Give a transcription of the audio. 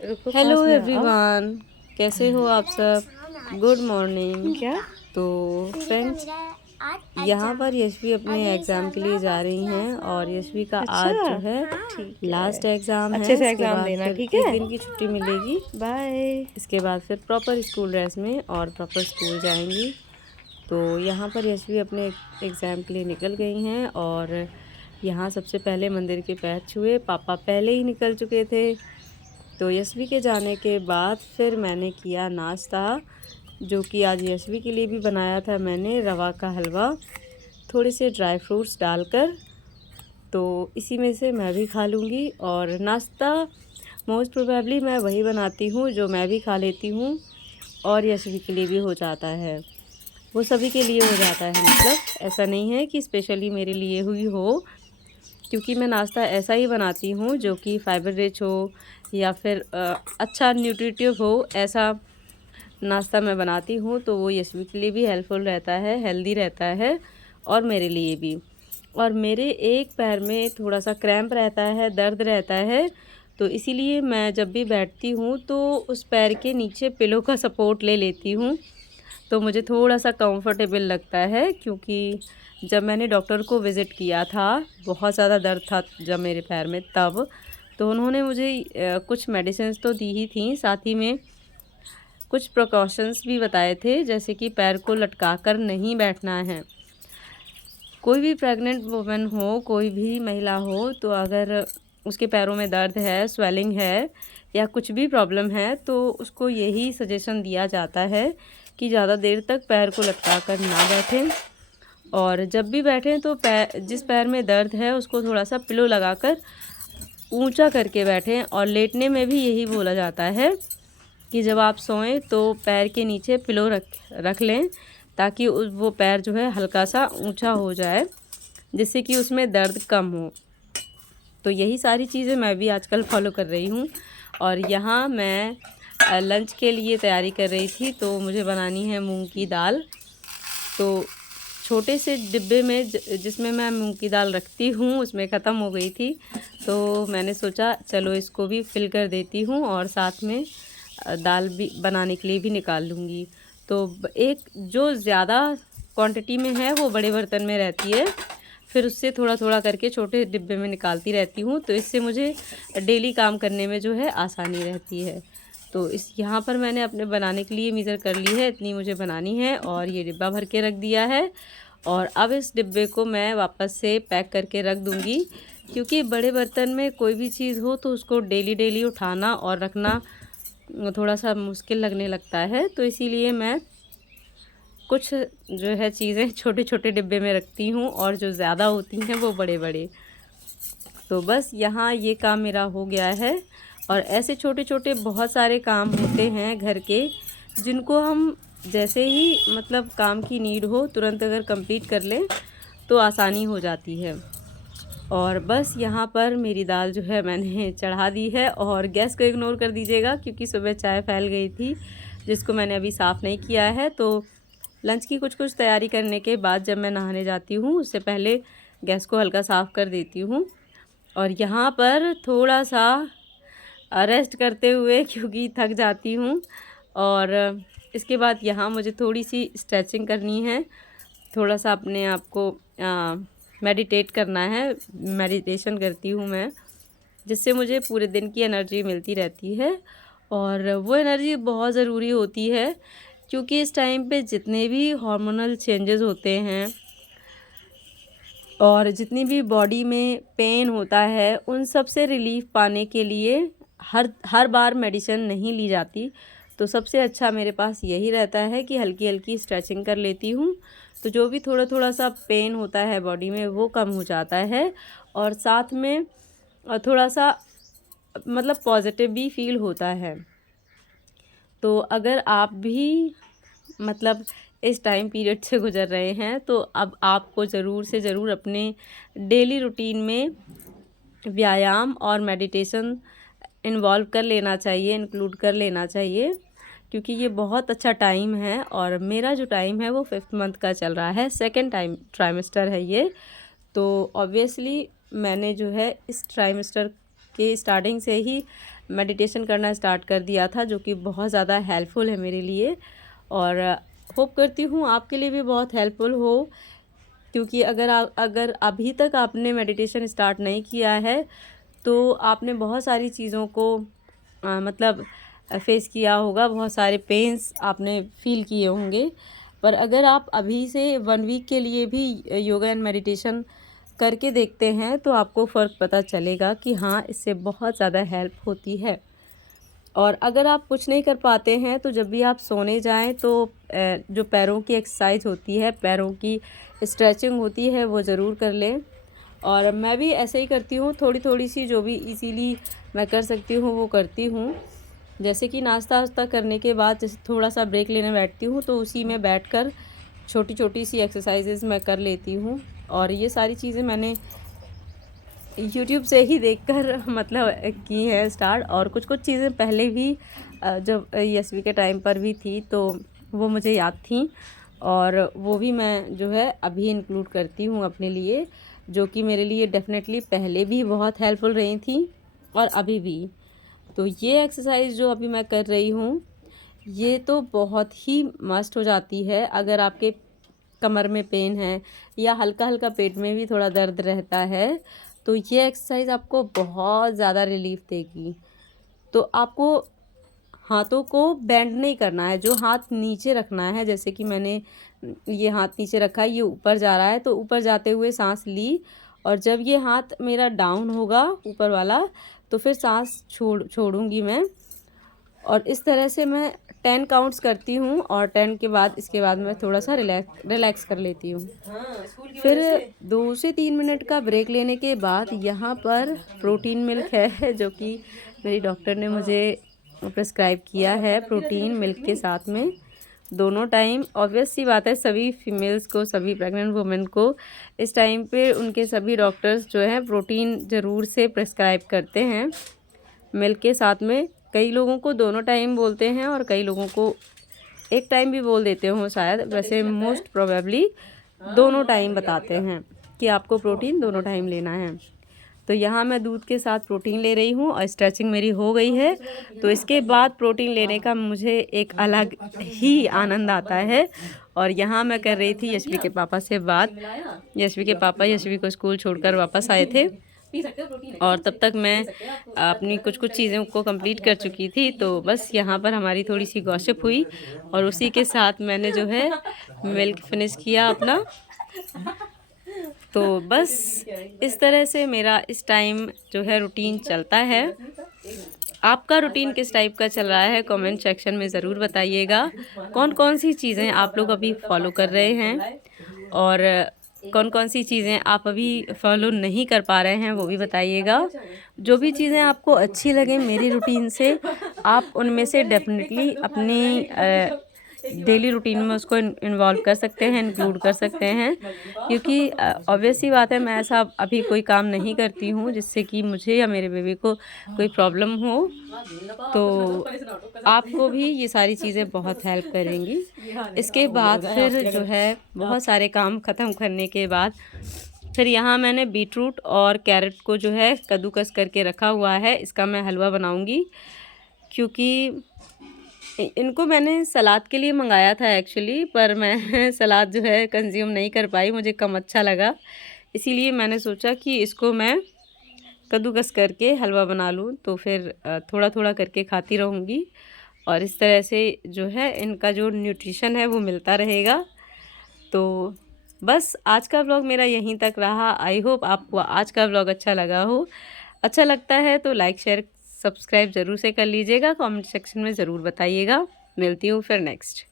रुको हेलो पास में आओ। एवरीवन, कैसे हो आप सब। Good morning. क्या? तो फ्रेंड्स, यहाँ पर यशवी अपने एग्ज़ाम के लिए जा रही हैं और यशवी का आज जो अच्छा, है ठीक है। लास्ट एग्ज़ाम है। अच्छे से इसके एग्जाम बाद देना, फिर ठीक एक है। दिन की छुट्टी मिलेगी। बाय। इसके बाद फिर प्रॉपर स्कूल ड्रेस में और प्रॉपर स्कूल जाएंगी। तो यहाँ पर यशवी अपने एग्ज़ाम के लिए निकल गई हैं और यहाँ सबसे पहले मंदिर के पैर छुए। पापा पहले ही निकल चुके थे। तो यशवी के जाने के बाद फिर मैंने किया नाश्ता, जो कि आज यशवी के लिए भी बनाया था मैंने, रवा का हलवा थोड़े से ड्राई फ्रूट्स डालकर। तो इसी में से मैं भी खा लूँगी। और नाश्ता मोस्ट प्रोबेबली मैं वही बनाती हूँ जो मैं भी खा लेती हूँ और यशवी के लिए भी हो जाता है, वो सभी के लिए हो जाता है। मतलब ऐसा नहीं है कि स्पेशली मेरे लिए हुई हो, क्योंकि मैं नाश्ता ऐसा ही बनाती हूँ जो कि फाइबर रिच हो या फिर अच्छा न्यूट्रिटिव हो। ऐसा नाश्ता मैं बनाती हूँ तो वो यशवी के लिए भी हेल्पफुल रहता है, हेल्दी रहता है और मेरे लिए भी। और मेरे एक पैर में थोड़ा सा क्रैम्प रहता है, दर्द रहता है। तो इसीलिए मैं जब भी बैठती हूँ तो उस पैर के नीचे पिलो का सपोर्ट ले लेती हूँ, तो मुझे थोड़ा सा कंफर्टेबल लगता है। क्योंकि जब मैंने डॉक्टर को विज़िट किया था, बहुत ज़्यादा दर्द था जब मेरे पैर में, तब तो उन्होंने मुझे कुछ मेडिसिन्स तो दी ही थी, साथ ही में कुछ प्रिकॉशंस भी बताए थे, जैसे कि पैर को लटका कर नहीं बैठना है। कोई भी प्रेग्नेंट वुमन हो, कोई भी महिला हो, तो अगर उसके पैरों में दर्द है, स्वेलिंग है या कुछ भी प्रॉब्लम है, तो उसको यही सजेशन दिया जाता है कि ज़्यादा देर तक पैर को लटका कर ना बैठें। और जब भी बैठें तो जिस पैर में दर्द है उसको थोड़ा सा पिलो लगाकर ऊंचा करके बैठें। और लेटने में भी यही बोला जाता है कि जब आप सोएं तो पैर के नीचे पिलो रख लें, ताकि वो पैर जो है हल्का सा ऊंचा हो जाए, जिससे कि उसमें दर्द कम हो। तो यही सारी चीज़ें मैं भी आजकल फॉलो कर रही हूँ। और यहाँ मैं लंच के लिए तैयारी कर रही थी, तो मुझे बनानी है मूंग की दाल। तो छोटे से डिब्बे में जिसमें मैं मूंग की दाल रखती हूँ उसमें ख़त्म हो गई थी, तो मैंने सोचा चलो इसको भी फिल कर देती हूँ और साथ में दाल भी बनाने के लिए भी निकाल लूँगी। तो एक जो ज़्यादा क्वांटिटी में है वो बड़े बर्तन में रहती है, फिर उससे थोड़ा थोड़ा करके छोटे डिब्बे में निकालती रहती हूँ, तो इससे मुझे डेली काम करने में जो है आसानी रहती है। तो इस यहाँ पर मैंने अपने बनाने के लिए मेज़र कर ली है, इतनी मुझे बनानी है और ये डिब्बा भर के रख दिया है। और अब इस डिब्बे को मैं वापस से पैक करके रख दूँगी, क्योंकि बड़े बर्तन में कोई भी चीज़ हो तो उसको डेली डेली उठाना और रखना थोड़ा सा मुश्किल लगने लगता है। तो इसीलिए मैं कुछ जो है चीज़ें छोटे छोटे डिब्बे में रखती हूँ और जो ज़्यादा होती हैं वो बड़े बड़े। तो बस यहाँ ये काम मेरा हो गया है। और ऐसे छोटे छोटे बहुत सारे काम होते हैं घर के, जिनको हम जैसे ही मतलब काम की नीड हो तुरंत अगर कंप्लीट कर लें तो आसानी हो जाती है। और बस यहाँ पर मेरी दाल जो है मैंने चढ़ा दी है, और गैस को इग्नोर कर दीजिएगा क्योंकि सुबह चाय फैल गई थी जिसको मैंने अभी साफ़ नहीं किया है। तो लंच की कुछ कुछ तैयारी करने के बाद जब मैं नहाने जाती हूँ उससे पहले गैस को हल्का साफ़ कर देती हूँ। और यहाँ पर थोड़ा सा रेस्ट करते हुए क्योंकि थक जाती हूँ। और इसके बाद यहाँ मुझे थोड़ी सी स्ट्रेचिंग करनी है, थोड़ा सा अपने आप को मेडिटेट करना है। मेडिटेशन करती हूँ मैं, जिससे मुझे पूरे दिन की एनर्जी मिलती रहती है। और वो एनर्जी बहुत ज़रूरी होती है, क्योंकि इस टाइम पे जितने भी हार्मोनल चेंजेस होते हैं और जितनी भी बॉडी में पेन होता है, उन सब से रिलीफ पाने के लिए हर बार मेडिसिन नहीं ली जाती। तो सबसे अच्छा मेरे पास यही रहता है कि हल्की हल्की स्ट्रेचिंग कर लेती हूँ, तो जो भी थोड़ा थोड़ा सा पेन होता है बॉडी में वो कम हो जाता है। और साथ में थोड़ा सा मतलब पॉजिटिव भी फील होता है। तो अगर आप भी मतलब इस टाइम पीरियड से गुज़र रहे हैं, तो अब आपको ज़रूर से ज़रूर अपने डेली रूटीन में व्यायाम और मेडिटेशन इन्वॉल्व कर लेना चाहिए, इंक्लूड कर लेना चाहिए, क्योंकि ये बहुत अच्छा टाइम है। और मेरा जो टाइम है वो 5th मंथ का चल रहा है, सेकेंड ट्राइमेस्टर है ये। तो ऑब्वियसली मैंने जो है इस ट्राइमेस्टर के स्टार्टिंग से ही मेडिटेशन करना स्टार्ट कर दिया था, जो कि बहुत ज़्यादा हेल्पफुल है मेरे लिए और होप करती हूँ आपके लिए भी बहुत हेल्पफुल हो। क्योंकि अगर अभी तक आपने मेडिटेशन स्टार्ट नहीं किया है तो आपने बहुत सारी चीज़ों को मतलब फेस किया होगा, बहुत सारे पेन्स आपने फील किए होंगे। पर अगर आप अभी से 1 वीक के लिए भी योगा एंड मेडिटेशन करके देखते हैं तो आपको फ़र्क पता चलेगा कि हाँ, इससे बहुत ज़्यादा हेल्प होती है। और अगर आप कुछ नहीं कर पाते हैं तो जब भी आप सोने जाएं तो जो पैरों की एक्सरसाइज होती है, पैरों की स्ट्रेचिंग होती है, वो ज़रूर कर लें। और मैं भी ऐसे ही करती हूँ, थोड़ी थोड़ी सी जो भी इजीली मैं कर सकती हूँ वो करती हूँ। जैसे कि नाश्ता वास्ता करने के बाद जैसे थोड़ा सा ब्रेक लेने बैठती हूँ तो उसी में बैठकर छोटी छोटी सी एक्सरसाइजेज़ मैं कर लेती हूँ। और ये सारी चीज़ें मैंने यूट्यूब से ही देखकर मतलब की है स्टार्ट। और कुछ कुछ चीज़ें पहले भी जब यशवी के टाइम पर भी थी तो वो मुझे याद थी और वो भी मैं जो है अभी इंक्लूड करती हूँ अपने लिए, जो कि मेरे लिए डेफ़िनेटली पहले भी बहुत हेल्पफुल रही थी और अभी भी। तो ये एक्सरसाइज जो अभी मैं कर रही हूँ ये तो बहुत ही मस्ट हो जाती है अगर आपके कमर में पेन है या हल्का हल्का पेट में भी थोड़ा दर्द रहता है तो ये एक्सरसाइज आपको बहुत ज़्यादा रिलीफ देगी। तो आपको हाथों को बेंड नहीं करना है, जो हाथ नीचे रखना है। जैसे कि मैंने ये हाथ नीचे रखा है, ये ऊपर जा रहा है तो ऊपर जाते हुए सांस ली और जब ये हाथ मेरा डाउन होगा ऊपर वाला तो फिर सांस छोड़ूंगी मैं। और इस तरह से मैं 10 काउंट्स करती हूँ और 10 के बाद इसके बाद मैं थोड़ा सा रिलैक्स कर लेती हूँ। फिर 2 से 3 मिनट का ब्रेक लेने के बाद यहाँ पर प्रोटीन मिल्क है, जो कि मेरी डॉक्टर ने मुझे प्रिस्क्राइब किया है। प्रोटीन मिल्क के साथ में दोनों टाइम, ऑब्वियस सी बात है सभी फीमेल्स को, सभी प्रेग्नेंट वुमेन को इस टाइम पे उनके सभी डॉक्टर्स जो हैं प्रोटीन ज़रूर से प्रिस्क्राइब करते हैं मिल्क के साथ में। कई लोगों को दोनों टाइम बोलते हैं और कई लोगों को एक टाइम भी बोल देते हो शायद, वैसे मोस्ट प्रोबेबली दोनों टाइम बताते हैं कि आपको प्रोटीन दोनों टाइम लेना है। तो यहाँ मैं दूध के साथ प्रोटीन ले रही हूँ और स्ट्रेचिंग मेरी हो गई है। तो इसके बाद प्रोटीन लेने का मुझे एक अलग ही आनंद आता है। और यहाँ मैं कर रही थी यशवी के पापा से बात। यशवी के पापा यशवी को स्कूल छोड़कर वापस आए थे और तब तक मैं अपनी कुछ कुछ चीज़ों को कंप्लीट कर चुकी थी। तो बस यहाँ पर हमारी थोड़ी सी गॉसिप हुई और उसी के साथ मैंने जो है मिल्क फिनिश किया अपना। तो बस इस तरह से मेरा इस टाइम जो है रूटीन चलता है। आपका रूटीन किस टाइप का चल रहा है कमेंट सेक्शन में ज़रूर बताइएगा। कौन कौन सी चीज़ें आप लोग अभी फॉलो कर रहे हैं और कौन कौन सी चीज़ें आप अभी फॉलो नहीं कर पा रहे हैं वो भी बताइएगा। जो भी चीज़ें आपको अच्छी लगें मेरी रूटीन से, आप उनमें से डेफिनेटली अपनी डेली रूटीन में उसको इन्वॉल्व कर सकते हैं, इंक्लूड कर सकते हैं। क्योंकि ऑब्वियस सी बात है मैं ऐसा अभी कोई काम नहीं करती हूँ जिससे कि मुझे या मेरे बेबी को कोई प्रॉब्लम हो। तो आपको भी ये सारी चीज़ें बहुत हेल्प करेंगी। इसके बाद फिर जो है बहुत सारे काम ख़त्म करने के बाद फिर यहाँ मैंने बीटरूट और कैरेट को जो है कद्दूकस करके रखा हुआ है। इसका मैं हलवा बनाऊँगी क्योंकि इनको मैंने सलाद के लिए मंगाया था एक्चुअली, पर मैं सलाद जो है कंज्यूम नहीं कर पाई, मुझे कम अच्छा लगा। इसीलिए मैंने सोचा कि इसको मैं कद्दूकस करके हलवा बना लूँ, तो फिर थोड़ा थोड़ा करके खाती रहूँगी और इस तरह से जो है इनका जो न्यूट्रिशन है वो मिलता रहेगा। तो बस आज का व्लॉग मेरा यहीं तक रहा। आई होप आपको आज का व्लॉग अच्छा लगा हो। अच्छा लगता है तो लाइक शेयर सब्सक्राइब ज़रूर से कर लीजिएगा। कमेंट सेक्शन में ज़रूर बताइएगा। मिलती हूँ फिर नेक्स्ट।